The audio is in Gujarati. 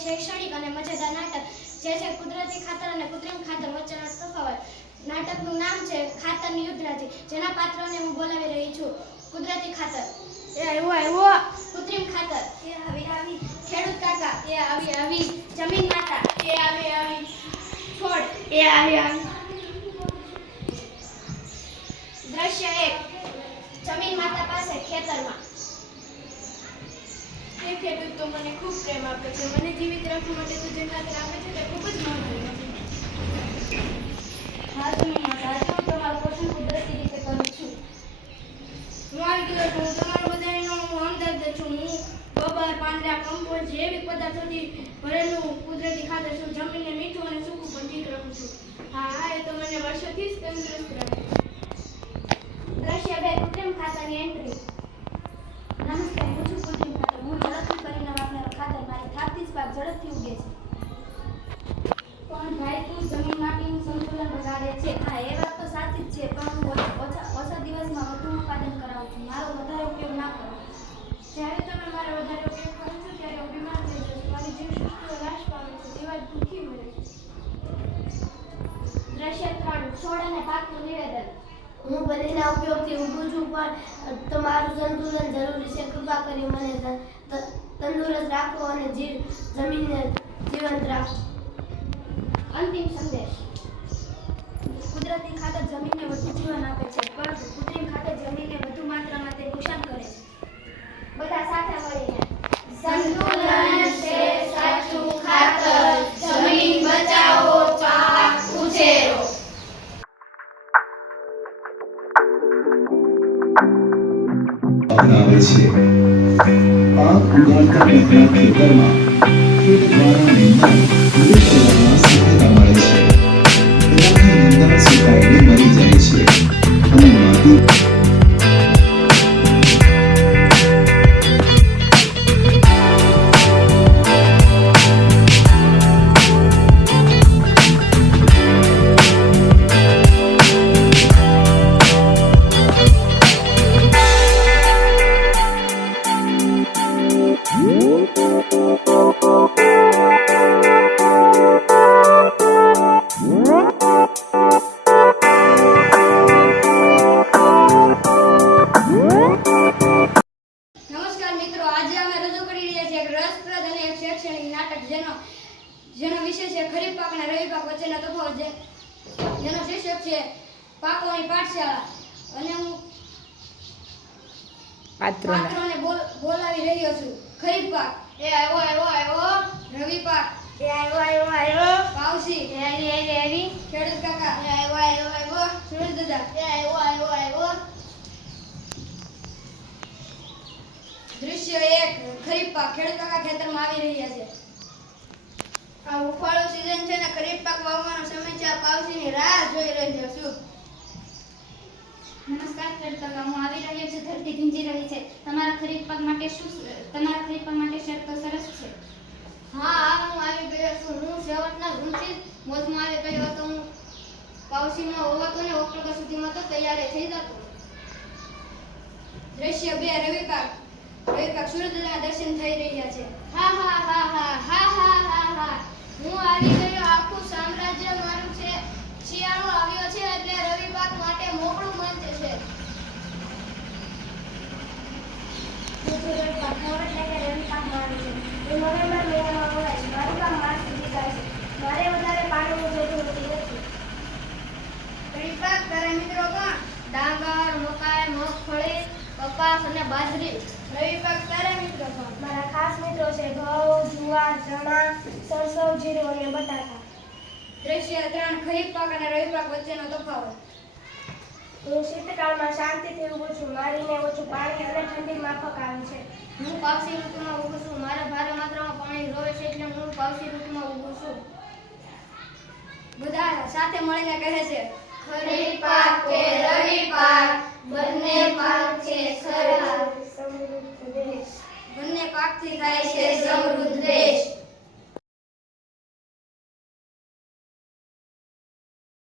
શૈક્ષણિક અને મજેદાર નાટક. જે છે કુદરતી ખાતર અને કૃત્રિમ ખાતર વચ્ચેનો તફાવત નાટકનું નામ છે ખાતરની યુદ્ધરાજી જેના પાત્રને હું બોલાવી રહી છું. કુદરતી ખાતર. એ આવ્યો આવ્યો કૃત્રિમ ખાતર. એ આવી આવી. ખેડૂત કાકા એ આવી આવી. જમીન માતા એ આવી આવી. છોડ. એ આવી આવી. દ્રશ્ય એક. જમીન માતા પાસે ખેતરમાં. એ ખેડૂત તો મને ખૂબ પ્રેમ આપે છે. મને જીવિત રાખવા માટે તો જે ખાતર આપે છે તે ખૂબ જ મહત્વનું છે હા જમીન માતા આજે હું તમારું પોષણ કુદરતી રીતે કરું છું હું આવી ગયો છું હું તમારો બધાનો હમદર્દ છું હું ગોબર પાંદડા કમ્પોસ્ટ જૈવિક પદાર્થોથી ભરેલું કુદરતી ખાતર છું જમીનને મીઠું અને સૂકું પણ ઠીક રાખું છું. હા એ તો મને વર્ષોથી જ તંદુરસ્ત રહે દ્રશ્ય બે કૃત્રિમ ખાતરની એન્ટ્રી નમસ્તે, હું છું કૃત્રિમ ખાતર. હું ઝડપથી કરીને વાપરનારો ખાતર મારી થાપથી જ પાક ઝડપથી ઉગે છે. પણ ભાઈ, તું જમીન માટીનું સંતુલન બગાડે છે. હા, એ વાત તો સાચી જ છે, પણ હું ઓછા ઓછા દિવસમાં વધુ ઉત્પાદન કરાવું છું. મારો વધારે ઉપયોગ ના કરો. જ્યારે તમે મારા વધારે ઉપયોગ કરો છો ત્યારે હું બીમાર થઈ જઉં છું મારી જીવસૃષ્ટિઓ નાશ હું બનેના ઉપયોગથી ઊભું છું, પણ તમારું સંતુલન જરૂરી છે. કૃપા કરી મને તંદુરસ્ત રાખો અને જીવ, જમીનને જીવંત રાખો. અંતિમ સંદેશ. કુદરતી ખાતર જમીનને વધુ જીવન આપે છે, પરંતુ કૃત્રિમ ખાતર જમીનને વધુ માત્રામાં તે નુકસાન કરે છે. બનાવે છે આ પુરાતન ખેતરમાં ખેત દ્વારા નિર્માણ એક નાટક જેનો જેનો વિષય છે ખરીફ પાક અને રવિ પાક વચ્ચેનો તફાવત જે જેનો શીર્ષક છે પાકોની પાઠશાળા. અને હું પાત્રોને. બોલાવી રહ્યો છું. ખરીફ પાક. એ આવ્યો આવ્યો આવ્યો રવિ પાક. એ આવ્યો આવ્યો આવ્યો પાવસી એ આવી આવી આવી ખેડૂત કાકા. એ આવ્યો આવ્યો આવ્યો સુરેશ દાદા. એ આવ્યો આવ્યો આવ્યો દૃશ્ય એક ખરીફ પાક ખેડૂત કાકા ખેતરમાં આવી રહ્યા છે. આ ઉફાળો સીઝન છે ને ખરીફ પાક વાવવાનો સમય છે આ પાવસીની રાહ જોઈ રહ્યો છું. નમસ્કાર ખેડૂત કાકા હું આવી રહ્યો છું ધરતી ભીંજી રહી છે. તમારા ખરીફ પાક માટે શું તમારા ખરીફ પાક માટે શરતો સરસ છે? હા હા હું આવી ગયો છું. હું શેવટના ઋણથી મોજમાં આવી ગયો હતો. હું પાવસીમાં હોવાતો ને ઓક્ટોબર સુધીમાં તો તૈયાર થઈ જતો. દ્રશ્ય બે રવિ પાક. પાક સૂર્યદાદાના દર્શન થઈ રહ્યા છે. હા હા હા હા હા હા હા હા. હું આવી ગયો. આખું સામ્રાજ્ય મારું છે. શિયાળો આવ્યો છે એટલે રવિ પાક માટે મોકળું મંચ છે રવિ પાક એટલે કે રવિ પાકમાં આવે છે એ નવેમ્બર મહિનામાં વવાય છે મારું કામ માર્ચ સુધી થાય છે મારે વધારે પાણીની જરૂર હોતી નથી રવિ પાક તારા મિત્રો કોણ ડાંગર મકાઈ મગફળી કપાસ અને બાજરી. રવિ પાક તારા મિત્રો મારા ખાસ મિત્રો છે ઘઉં જુવાર ચણા સરસવ જીરું અને બટાકા. દ્રશ્ય ત્રણ ખરીફ પાક અને રવિ પાક વચ્ચેનો તફાવત. હું શીતકાળમાં શાંતિથી ઊભું છું. મારીને ઓછું પાણી અને ઠંડી માફક આવે છે. હું પાવસી ઋતુમાં ઊભું છું. મારે ભારે માત્રામાં પાણી રોવે છે એટલે હું પાવસી ઋતુમાં ઊભું છું. બધા સાથે મળીને કહે છે ખરીફ પાક કે રવિ પાક બંને પાક પાકથી થાય છે સમૃદ્ધ દેશ.